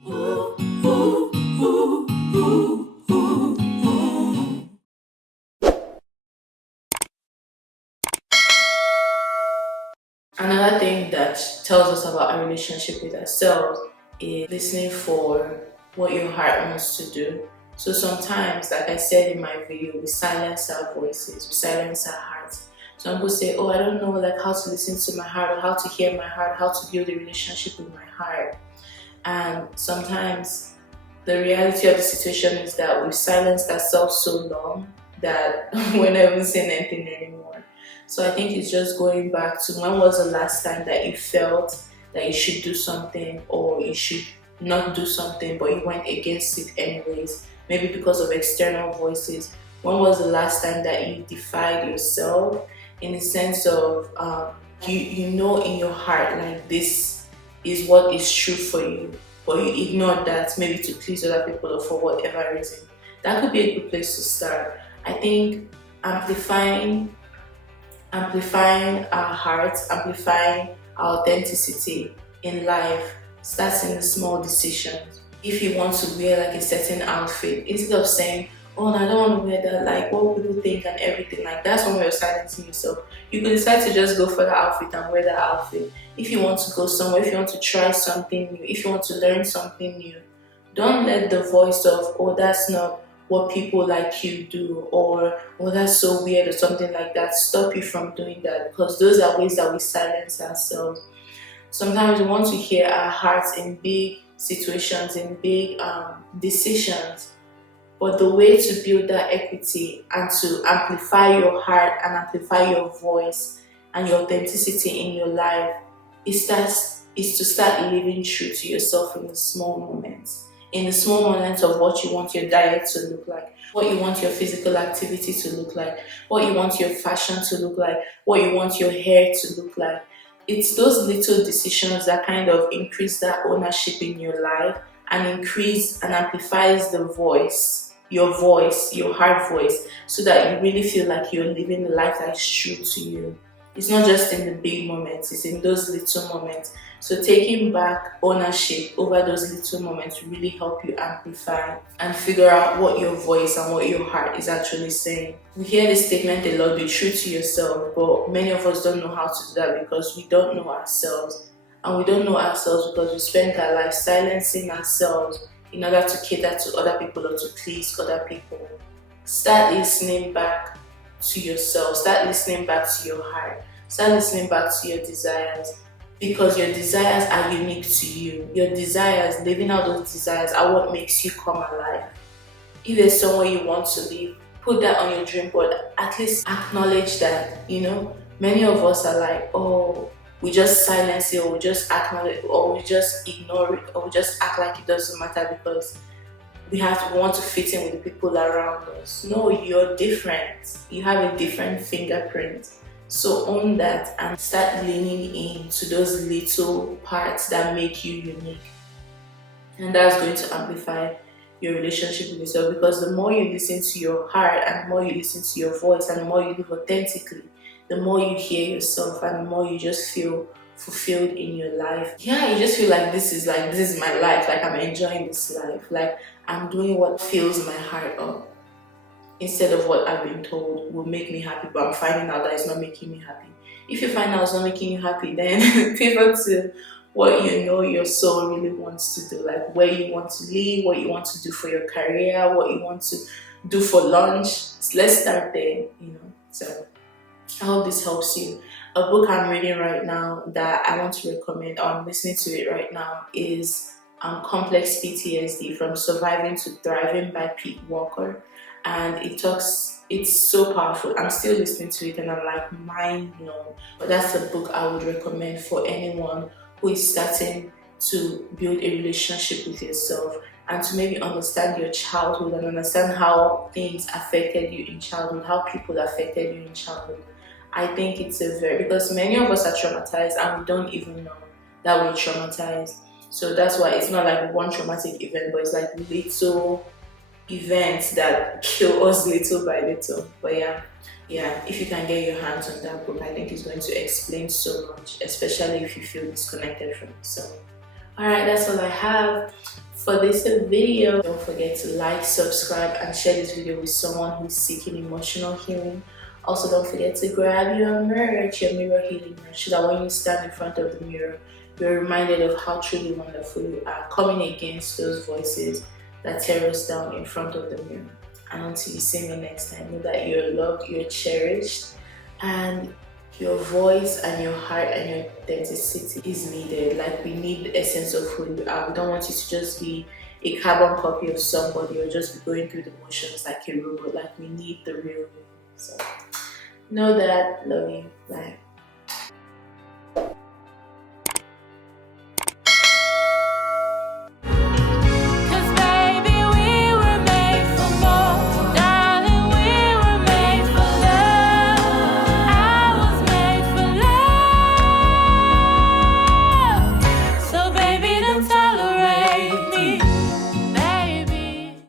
Another thing that tells us about our relationship with ourselves is listening for what your heart wants to do. So sometimes, like I said in my video, we silence our voices, we silence our hearts. Some people say, oh, I don't know like how to listen to my heart or how to hear my heart, how to build a relationship with my heart. And sometimes the reality of the situation is that we've silenced ourselves so long that we're not even saying anything anymore. So I think it's just going back to when was the last time that you felt that you should do something or you should not do something, but you went against it anyways, maybe because of external voices. When was the last time that you defied yourself in the sense of you know in your heart like this is what is true for you, but you ignore that maybe to please other people or for whatever reason? That could be a good place to start. I think amplifying amplifying our hearts, amplifying our authenticity in life starts in the small decisions. If you want to wear like a certain outfit, instead of saying, oh, no, I don't want to wear that, like what will people think and everything, like that's when you're silencing yourself. You can decide to just go for the outfit and wear that outfit. If you want to go somewhere, if you want to try something new, if you want to learn something new, don't let the voice of, oh, that's not what people like you do, or oh, that's so weird, or something like that, stop you from doing that, because those are ways that we silence ourselves. Sometimes we want to hear our hearts in big situations, in big decisions, but the way to build that equity and to amplify your heart and amplify your voice and your authenticity in your life is to start living true to yourself in the small moments. In the small moments of what you want your diet to look like, what you want your physical activity to look like, what you want your fashion to look like, what you want your hair to look like. It's those little decisions that kind of increase that ownership in your life and increase and amplifies the voice, your heart voice, so that you really feel like you're living the life that is true to you. It's not just in the big moments, it's in those little moments. So taking back ownership over those little moments will really help you amplify and figure out what your voice and what your heart is actually saying. We hear this statement a lot, be true to yourself, but many of us don't know how to do that because we don't know ourselves. And we don't know ourselves because we spend our life silencing ourselves in order to cater to other people or to please other people. Start listening back to yourself, start listening back to your heart, start listening back to your desires, because your desires are unique to you. Your desires, living out those desires, are what makes you come alive. If there's somewhere you want to live, put that on your dream board. At least acknowledge that. Many of us are like, oh, we just silence it, or we just acknowledge, or we just ignore it, or we just act like it doesn't matter because we want to fit in with the people around us. No, you're different. You have a different fingerprint. So own that and start leaning into those little parts that make you unique. And that's going to amplify your relationship with yourself, because the more you listen to your heart and the more you listen to your voice and the more you live authentically, the more you hear yourself and the more you just feel fulfilled in your life. Yeah, you just feel like this is my life, like I'm enjoying this life, like I'm doing what fills my heart up instead of what I've been told will make me happy, but I'm finding out that it's not making me happy. If you find out it's not making you happy, then pivot to what you know your soul really wants to do, like where you want to live, what you want to do for your career, what you want to do for lunch. Let's start there. So I hope this helps you. A book I'm reading right now that I want to recommend, or I'm listening to it right now, is Complex PTSD, From Surviving to Thriving by Pete Walker. And it's so powerful. I'm still listening to it and I'm like mind blown. But that's a book I would recommend for anyone who is starting to build a relationship with yourself and to maybe understand your childhood and understand how things affected you in childhood, how people affected you in childhood. I think it's because many of us are traumatized and we don't even know that we're traumatized. So that's why it's not like one traumatic event, but it's like little events that kill us little by little. But yeah, if you can get your hands on that book, I think it's going to explain so much, especially if you feel disconnected from yourself. All right, that's all I have for this video. Don't forget to like, subscribe, and share this video with someone who's seeking emotional healing. Also, don't forget to grab your merch, your mirror healing merch, so that when you stand in front of the mirror, you're reminded of how truly wonderful you are, coming against those voices that tear us down in front of the mirror. And until you see me next time, know that you're loved, you're cherished, and your voice and your heart and your authenticity is needed. Like, we need the essence of who you are. We don't want you to just be a carbon copy of somebody or just be going through the motions like a robot. Like, we need the real you. So know that. Love you. Bye.